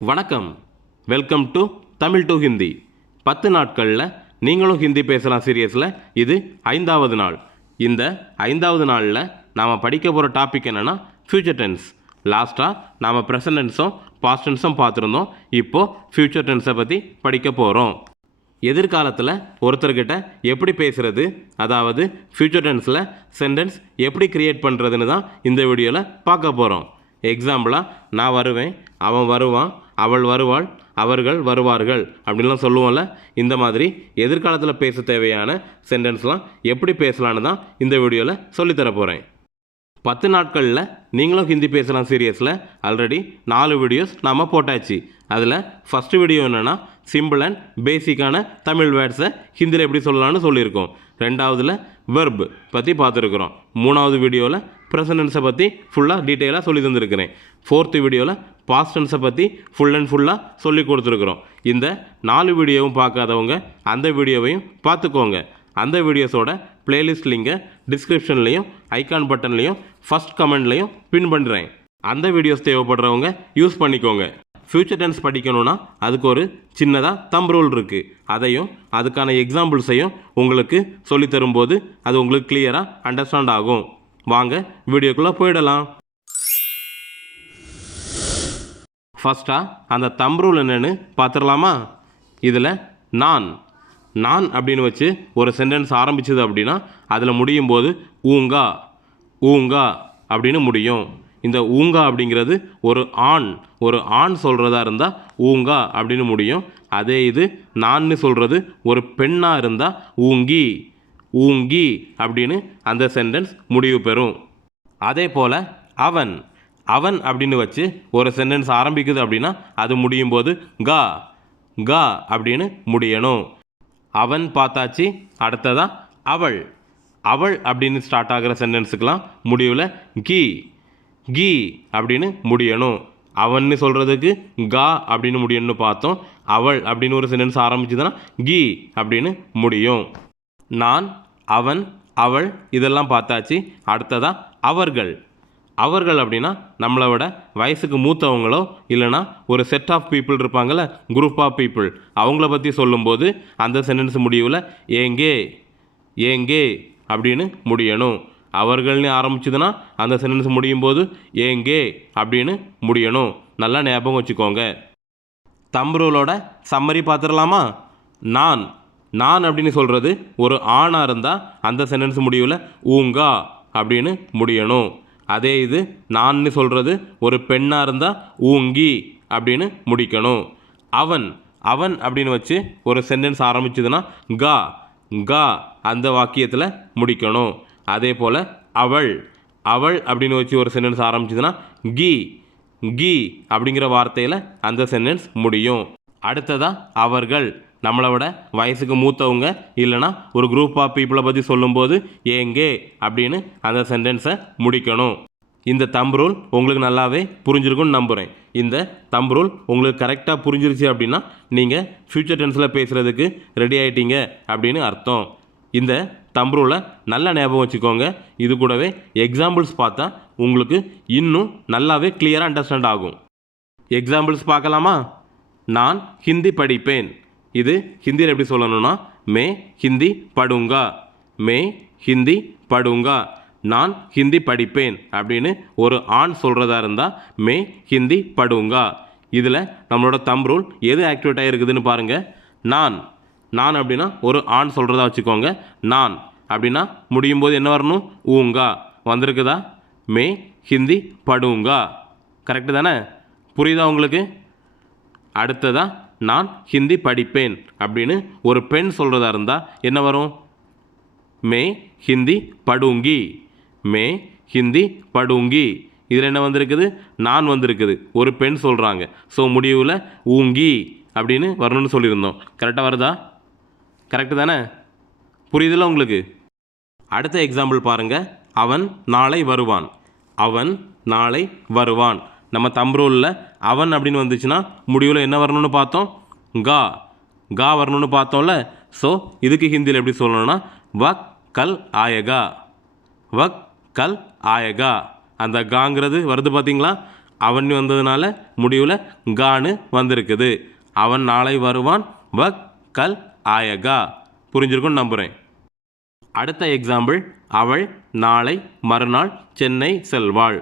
வணக்கம். Welcome to Tamil to Hindi. 10 நாட்களில் நீங்களும் ஹிந்தி பேசலாம் சீரியஸில் இது 5வது நாள். இந்த 5வது நாளில் நாம் படிக்க போகிற டாபிக் என்னென்னா ஃப்யூச்சர் டென்ஸ். லாஸ்ட்டாக நாம் ப்ரெசன்ட் டென்ஸும் பாஸ்ட் டென்ஸும் பார்த்துருந்தோம். இப்போது ஃப்யூச்சர் டென்ஸை பற்றி படிக்க போகிறோம். எதிர்காலத்தில் ஒருத்தர்கிட்ட எப்படி பேசுகிறது, அதாவது ஃப்யூச்சர் டென்ஸில் சென்டென்ஸ் எப்படி க்ரியேட் பண்ணுறதுன்னு தான் இந்த வீடியோவில் பார்க்க போகிறோம். எக்ஸாம்பிளாக நான் வருவேன், அவன் வருவான், அவள் வருவாள், அவர்கள் வருவார்கள் அப்படின்லாம் சொல்லுவோம்ல. இந்த மாதிரி எதிர்காலத்தில் பேச தேவையான சென்டென்ஸ்லாம் எப்படி பேசலான்னு தான் இந்த வீடியோவில் சொல்லித்தர போகிறேன். 10 நாட்களில் நீங்களும் ஹிந்தி பேசலாம் சீரியஸில் ஆல்ரெடி 4 வீடியோஸ் நாம் போட்டாச்சு. அதில் ஃபஸ்ட்டு வீடியோ என்னென்னா சிம்பிள் அண்ட் பேசிக்கான தமிழ் வேர்ட்ஸை ஹிந்தியில் எப்படி சொல்லலாம்னு சொல்லியிருக்கோம். 2வதுல வெர்ப் பற்றி பார்த்துருக்குறோம். 3வது வீடியோவில் ப்ரெசன்ட் டென்ஸை பற்றி ஃபுல்லாக டீட்டெயிலாக சொல்லி தந்துருக்கிறேன். 4th வீடியோவில் பாஸ்ட் டென்ஸை பற்றி ஃபுல் அண்ட் ஃபுல்லாக சொல்லி கொடுத்துருக்குறோம். இந்த 4 வீடியோவும் பார்க்காதவங்க அந்த வீடியோவையும் பார்த்துக்கோங்க. அந்த வீடியோஸோட பிளேலிஸ்ட் லிங்கை டிஸ்கிரிப்ஷன்லேயும் ஐகான் பட்டன்லேயும் ஃபஸ்ட் கமெண்ட்லேயும் பின் பண்ணுறேன். அந்த வீடியோஸ் தேவைப்படுறவங்க யூஸ் பண்ணிக்கோங்க. ஃப்யூச்சர் டென்ஸ் படிக்கணும்னா அதுக்கு ஒரு சின்னதாக தம்ப் ரூல் இருக்குது. அதையும் அதுக்கான எக்ஸாம்பிள்ஸையும் உங்களுக்கு சொல்லித்தரும்போது அது உங்களுக்கு கிளியராக அண்டர்ஸ்டாண்ட் ஆகும். வாங்க வீடியோக்குள்ளே போயிடலாம். ஃபஸ்ட்டாக அந்த தம்ப் ரூல் என்னென்னு பார்த்துடலாமா? இதில் நான் அப்படின்னு வச்சு ஒரு சென்டென்ஸ் ஆரம்பிச்சது அப்படின்னா அதில் முடியும் போது ஊங்கா அப்படின்னு முடியும். இந்த ஊங்கா அப்படிங்கிறது ஒரு ஆண் சொல்கிறதா இருந்தால் ஊங்கா அப்படின்னு முடியும். அதே இது நான்னு சொல்கிறது ஒரு பெண்ணாக இருந்தால் ஊங்கி அப்படின்னு அந்த சென்டென்ஸ் முடிவு பெறும். அதே போல் அவன் அப்படின்னு வச்சு ஒரு சென்டென்ஸ் ஆரம்பிக்குது அப்படின்னா அது முடியும் போது கா அப்படின்னு முடியணும். அவன் பார்த்தாச்சு. அடுத்ததான் அவள் அப்படின்னு ஸ்டார்ட் ஆகிற சென்டென்ஸுக்கெலாம் முடிவில் கீ அப்படின்னு முடியணும். அவன்னு சொல்கிறதுக்கு கா அப்படின்னு முடியணும்னு பார்த்தோம். அவள் அப்படின்னு ஒரு சென்டென்ஸ் ஆரம்பிச்சுதுன்னா கீ அப்படின்னு முடியும். நான், அவன், அவள் இதெல்லாம் பார்த்தாச்சு. அடுத்ததாக அவர்கள் அப்படின்னா நம்மளை விட வயசுக்கு மூத்தவங்களோ இல்லைனா ஒரு செட் ஆஃப் பீப்புள் இருப்பாங்கள்ல, குரூப் ஆஃப் பீப்புள், அவங்கள பற்றி சொல்லும்போது அந்த சென்டென்ஸ் முடிவில் ஏங்கே அப்படின்னு முடியணும். அவர்கள்னு ஆரம்பிச்சதுன்னா அந்த சென்டென்ஸ் முடியும் போது ஏங்கே அப்படின்னு முடியணும். நல்லா ஞாபகம் வச்சுக்கோங்க. தம்ப் ரூலோட சம்மரி பார்த்துடலாமா? நான் அப்படின்னு சொல்கிறது ஒரு ஆணாக இருந்தால் அந்த சென்டென்ஸ் முடிவில் ஊங்கா அப்படின்னு முடியணும். அதே இது நான்னு சொல்கிறது ஒரு பெண்ணாக இருந்தால் ஊங்கி அப்படின்னு முடிக்கணும். அவன் அப்படின்னு வச்சு ஒரு சென்டென்ஸ் ஆரம்பிச்சதுன்னா கா அந்த வாக்கியத்தில் முடிக்கணும். அதே போல் அவள் அப்படின்னு வச்சு ஒரு சென்டென்ஸ் ஆரம்பிச்சதுன்னா கீ அப்படிங்கிற வார்த்தையில் அந்த சென்டென்ஸ் முடியும். அடுத்ததாக அவர்கள் நம்மளை விட வயசுக்கு மூத்தவங்க இல்லைனா ஒரு குரூப் ஆஃப் பீப்புளை பற்றி சொல்லும்போது ஏங்கே அப்படின்னு அந்த சென்டென்ஸை முடிக்கணும். இந்த தம்ப் ரூல் உங்களுக்கு நல்லாவே புரிஞ்சிருக்குன்னு நம்புகிறேன். இந்த தம்ப் ரூல் உங்களுக்கு கரெக்டாக புரிஞ்சிருச்சு அப்படின்னா நீங்கள் ஃப்யூச்சர் டென்ஸில் பேசுகிறதுக்கு ரெடி ஆகிட்டீங்க அப்படின்னு அர்த்தம். இந்த தம்ப் ரூலை நல்லா ஞாபகம் வச்சுக்கோங்க. இது கூடவே எக்ஸாம்பிள்ஸ் பார்த்தா உங்களுக்கு இன்னும் நல்லாவே கிளியராக அண்டர்ஸ்டாண்ட் ஆகும். எக்ஸாம்பிள்ஸ் பார்க்கலாமா? நான் ஹிந்தி படிப்பேன். இது ஹிந்தியில் எப்படி சொல்லணும்னா மே ஹிந்தி படுங்கா. நான் ஹிந்தி படிப்பேன் அப்படின்னு ஒரு ஆண் சொல்கிறதா இருந்தால் மே ஹிந்தி படுங்கா. இதில் நம்மளோட தம்ப் ரூல் எது ஆக்டிவேட் ஆகிருக்குதுன்னு பாருங்கள். நான் அப்படின்னா ஒரு ஆண் சொல்கிறதா வச்சுக்கோங்க. நான் அப்படின்னா முடியும் போது என்ன வரணும்? ஊங்கா வந்திருக்குதா? மே ஹிந்தி படுங்கா. கரெக்டு தானே? புரியுதா உங்களுக்கு? அடுத்ததாக நான் ஹிந்தி படிப்பேன் அப்படின்னு ஒரு பெண் சொல்கிறதா இருந்தால் என்ன வரும்? மே ஹிந்தி படுங்கி. இதில் என்ன வந்திருக்குது? நான் வந்திருக்குது. ஒரு பெண் சொல்கிறாங்க. ஸோ முடிவில் ஊங்கி அப்படின்னு வரணும்னு சொல்லியிருந்தோம். கரெக்டாக வருதா? கரெக்டு தானே? புரியுதில்ல உங்களுக்கு? அடுத்த எக்ஸாம்பிள் பாருங்கள். அவன் நாளை வருவான். நம்ம தம்ப் ரூலில் அவன் அப்படின்னு வந்துச்சுன்னா முடிவில் என்ன வரணும்னு பார்த்தோம்? கா வரணும்னு பார்த்தோம்ல. ஸோ இதுக்கு ஹிந்தியில் எப்படி சொல்லணும்னா வக் கல் ஆயகா. அந்த காங்கிறது வருது பார்த்தீங்களா? அவன் வந்ததுனால முடிவில் கான்னு வந்திருக்குது. அவன் நாளை வருவான். வக் கல் ஆயகா. புரிஞ்சிருக்கும்னு நம்புகிறேன். அடுத்த எக்ஸாம்பிள், அவள் நாளை மறுநாள் சென்னை செல்வாள்.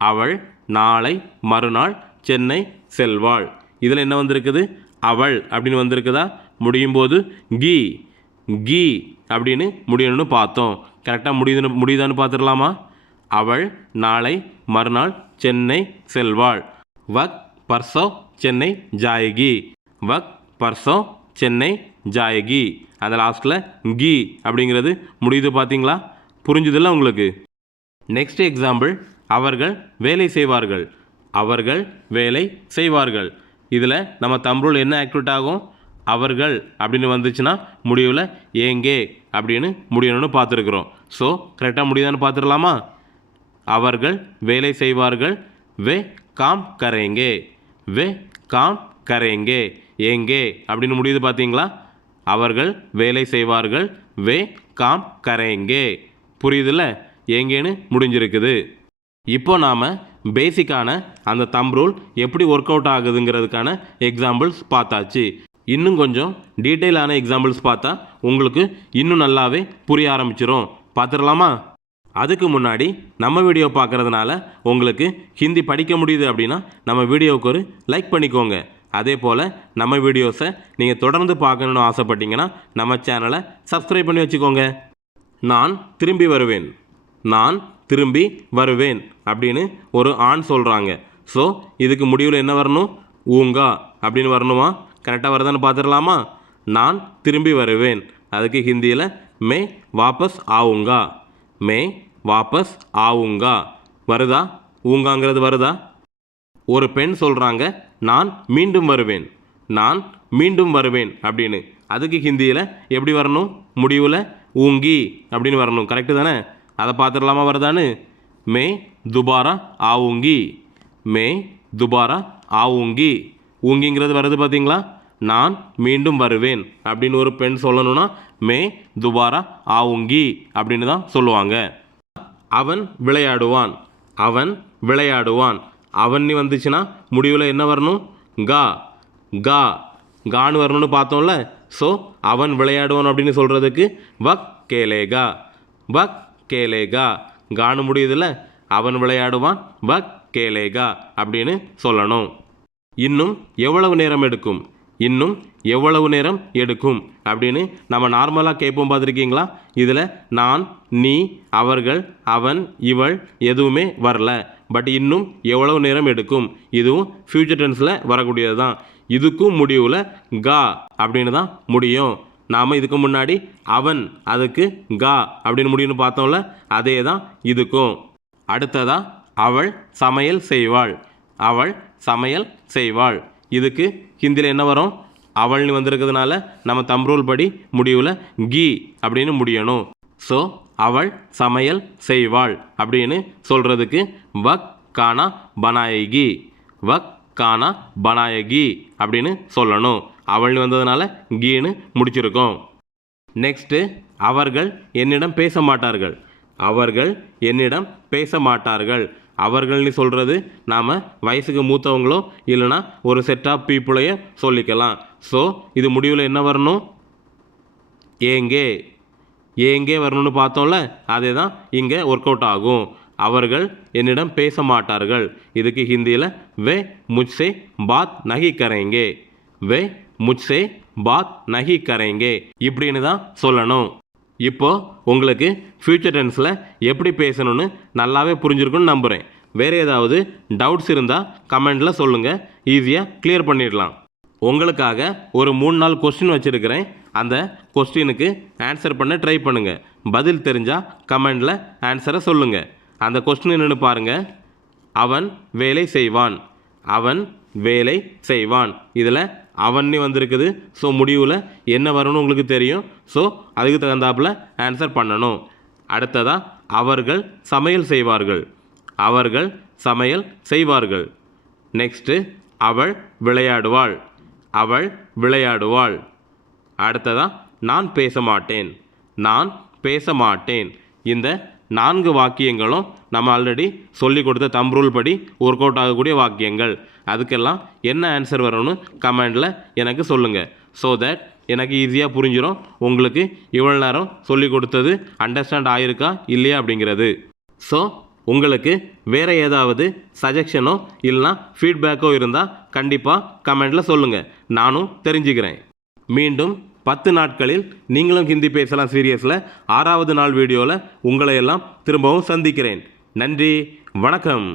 அவள் நாளை மறுநாள் சென்னை செல்வாள். இதில் என்ன வந்திருக்குது? அவள் அப்படின்னு வந்திருக்குதா? முடியும் போது கீ கீ அப்படின்னு முடியணும்னு பார்த்தோம். கரெக்டாக முடியுதான்னு பார்த்துடலாமா? அவள் நாளை மறுநாள் சென்னை செல்வாள். வக் பர்சோ சென்னை ஜாயகி. வக் பர்சோ சென்னை ஜாயகி. அந்த லாஸ்ட்டில் கீ அப்படிங்கிறது முடியுது. பார்த்தீங்களா? புரிஞ்சுதில்ல உங்களுக்கு? நெக்ஸ்ட் எக்ஸாம்பிள், அவர்கள் வேலை செய்வார்கள். அவர்கள் வேலை செய்வார்கள். இதில் நம்ம தம்ப்ரூல் என்ன ஆக்டிவேட் ஆகும்? அவர்கள் அப்படின்னு வந்துச்சுன்னா முடிவில் ஏங்கே அப்படின்னு முடியணும்னு பார்த்துருக்குறோம். ஸோ கரெக்டாக முடியுதான்னு பார்த்துடலாமா? அவர்கள் வேலை செய்வார்கள். வே காம் கரேங்கே. வே காம் கரேங்கே. ஏங்கே அப்படின்னு முடியுது. பார்த்தீங்களா? அவர்கள் வேலை செய்வார்கள். வே காம் கரேங்கே. புரியுதில்ல? ஏங்கேன்னு முடிஞ்சிருக்குது. இப்போ நாம் பேசிக்கான அந்த தம்ப் ரூல் எப்படி ஒர்க் அவுட் ஆகுதுங்கிறதுக்கான எக்ஸாம்பிள்ஸ் பார்த்தாச்சு. இன்னும் கொஞ்சம் டீட்டெயிலான எக்ஸாம்பிள்ஸ் பார்த்தா உங்களுக்கு இன்னும் நல்லாவே புரிய ஆரம்பிச்சிடும். பார்த்துடலாமா? அதுக்கு முன்னாடி நம்ம வீடியோ பார்க்குறதுனால உங்களுக்கு ஹிந்தி படிக்க முடியுது அப்படின்னா நம்ம வீடியோவுக்கு ஒரு லைக் பண்ணிக்கோங்க. அதே போல் நம்ம வீடியோஸை நீங்கள் தொடர்ந்து பார்க்கணுன்னு ஆசைப்பட்டீங்கன்னா நம்ம சேனலை சப்ஸ்கிரைப் பண்ணி வச்சுக்கோங்க. நான் திரும்பி வருவேன். நான் திரும்பி வருவேன் அப்படின்னு ஒரு ஆண் சொல்கிறாங்க. ஸோ இதுக்கு முடிவில் என்ன வரணும்? ஊங்கா அப்படின்னு வரணுமா? கரெக்டாக வருதான்னு பார்த்துடலாமா? நான் திரும்பி வருவேன். அதுக்கு ஹிந்தியில் மே வாபஸ் ஆவுங்கா. மே வாபஸ் ஆவுங்கா வருதா? ஊங்காங்கிறது வருதா? ஒரு பெண் சொல்கிறாங்க, நான் மீண்டும் வருவேன். நான் மீண்டும் வருவேன் அப்படின்னு. அதுக்கு ஹிந்தியில் எப்படி வரணும்? முடிவில் ஊங்கி அப்படின்னு வரணும். கரெக்டு தானே? அதை பார்த்துடலாமா வருதான்னு? மே துபாரா ஆவுங்கி. மே துபாரா ஆவுங்கி. ஊங்கிங்கிறது வருது. பார்த்தீங்களா? நான் மீண்டும் வருவேன் அப்படின்னு ஒரு பெண் சொல்லணும்னா மே துபாரா ஆவுங்கி அப்படின்னு தான் சொல்லுவாங்க. அவன் விளையாடுவான். அவன் விளையாடுவான். அவன் வந்துச்சுன்னா முடிவில் என்ன வரணும்? கா கா கான்னு வரணும்னு பார்த்தோம்ல. ஸோ அவன் விளையாடுவான் அப்படின்னு சொல்கிறதுக்கு வக் கேலேகா. வக் கேலேகா. கான்னு முடியுதுல்ல? அவன் விளையாடுவான். வக் கேலேகா அப்படின்னு சொல்லணும். இன்னும் எவ்வளவு நேரம் எடுக்கும்? இன்னும் எவ்வளவு நேரம் எடுக்கும் அப்படின்னு நம்ம நார்மலாக கேட்போம். பார்த்துருக்கீங்களா? இதில் நான், நீ, அவர்கள், அவன், இவள் எதுவுமே வரல. பட் இன்னும் எவ்வளவு நேரம் எடுக்கும் இதுவும் ஃப்யூச்சர் டென்ஸில் வரக்கூடியது தான். இதுக்கும் முடிவில் கா அப்படின்னு தான் முடியும். நாம் இதுக்கு முன்னாடி அவன் அதுக்கு கா அப்படின்னு முடியும்னு பார்த்தோம்ல, அதே தான் இதுக்கும். அடுத்ததாக அவள் சமையல் செய்வாள். அவள் சமையல் செய்வாள். இதுக்கு ஹிந்தியில் என்ன வரும்? அவள்னு வந்திருக்கிறதுனால நம்ம தம்ப் ரூல் படி முடிவில் கீ அப்படின்னு முடியணும். ஸோ அவள் சமையல் செய்வாள் அப்படின்னு சொல்கிறதுக்கு வக் கானா பனாயகி. வக் கானா பனாயகி அப்படின்னு சொல்லணும். அவள்னு வந்ததுனால கீன்னு முடிச்சிருக்கோம். நெக்ஸ்ட்டு, அவர்கள் என்னிடம் பேச மாட்டார்கள். அவர்கள் என்னிடம் பேச மாட்டார்கள். அவர்கள்னு சொல்கிறது நாம் வயசுக்கு மூத்தவங்களோ இல்லைனா ஒரு செட் ஆஃப் பீப்புளையோ சொல்லிக்கலாம். ஸோ இது முடிவில் என்ன வரணும்? ஏங்கே. ஏங்கே வரணும்னு பார்த்தோம்ல, அதே தான் இங்கே ஒர்க் அவுட் ஆகும். அவர்கள் என்னிடம் பேச மாட்டார்கள். இதுக்கு ஹிந்தியில் வே முஜ்சே பாத் நஹி கரேங்கே. வே முஜ்சே பாத் நஹி கரேங்கே இப்படின்னு தான் சொல்லணும். இப்போது உங்களுக்கு ஃப்யூச்சர் டென்ஸில் எப்படி பேசணும்னு நல்லாவே புரிஞ்சிருக்குன்னு நம்புகிறேன். வேறு ஏதாவது டவுட்ஸ் இருந்தால் கமெண்டில் சொல்லுங்கள். ஈஸியாக கிளியர் பண்ணிடலாம். உங்களுக்காக ஒரு 3-4 கொஸ்டின் வச்சுருக்கிறேன். அந்த கொஸ்டினுக்கு ஆன்சர் பண்ண ட்ரை பண்ணுங்கள். பதில் தெரிஞ்சால் கமெண்டில் ஆன்சரை சொல்லுங்கள். அந்த கொஸ்டின் என்னென்னு பாருங்கள். அவன் வேலை செய்வான். அவன் வேலை செய்வான். இதில் அவன்னு வந்திருக்குது. ஸோ முடிவில் என்ன வரணும்னு உங்களுக்கு தெரியும். ஸோ அதுக்கு தகுந்தாப்பில் ஆன்சர் பண்ணணும். அடுத்ததாக அவர்கள் சமையல் செய்வார்கள். அவர்கள் சமையல் செய்வார்கள். நெக்ஸ்ட்டு, அவள் விளையாடுவாள். அவள் விளையாடுவாள். அடுத்ததாக நான் பேச மாட்டேன். நான் பேச மாட்டேன். இந்த 4 வாக்கியங்களும் நம்ம ஆல்ரெடி சொல்லி கொடுத்த தம்ப் ரூல் படி ஒர்க் அவுட் ஆகக்கூடிய வாக்கியங்கள். அதுக்கெல்லாம் என்ன ஆன்சர் வரும்னு கமெண்டில் எனக்கு சொல்லுங்கள். ஸோ தட் எனக்கு ஈஸியாக புரிஞ்சிடும் உங்களுக்கு இவ்வளோ நேரம் சொல்லி கொடுத்தது அண்டர்ஸ்டாண்ட் ஆகிருக்கா இல்லையா அப்படிங்கிறது. ஸோ உங்களுக்கு வேறு ஏதாவது சஜஷனோ இல்லைனா ஃபீட்பேக்கோ இருந்தால் கண்டிப்பாக கமெண்டில் சொல்லுங்கள், நானும் தெரிஞ்சுக்கிறேன். மீண்டும் 10 நாட்களில் நீங்களும் ஹிந்தி பேசலாம் சீரியஸில் 6வது நாள் வீடியோவில் உங்களை எல்லாம் திரும்பவும் சந்திக்கிறேன். நன்றி, வணக்கம்.